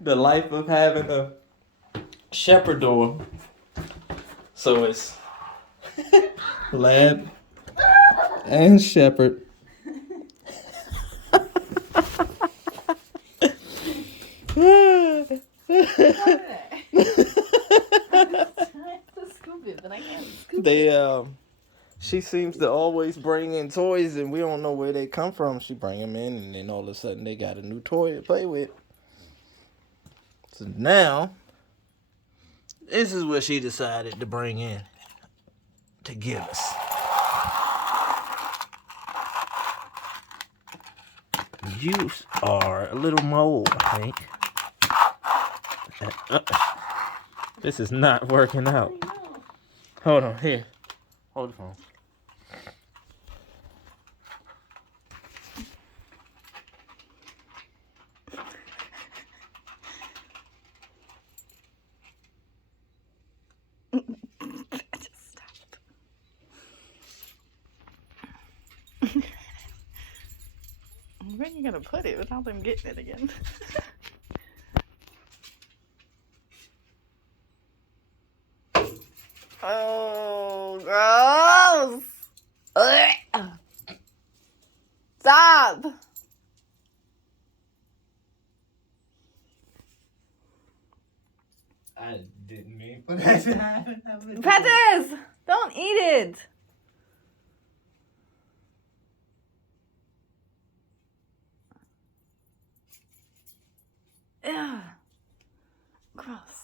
The life of having a sheprador. So it's lab and shepherd. They she seems to always bring in toys and we don't know where they come from. She bring them in and then all of a sudden they got a new toy to play with. So now this is what she decided to bring in to give us. You are a little mold, I think. This is not working out. Hold on, here. Hold the phone. I just stopped. Where are you gonna put it without them getting it again? Oh, gross! Ugh. Stop! I didn't mean for that to happen. Pettis! Don't eat it! Ew. Gross.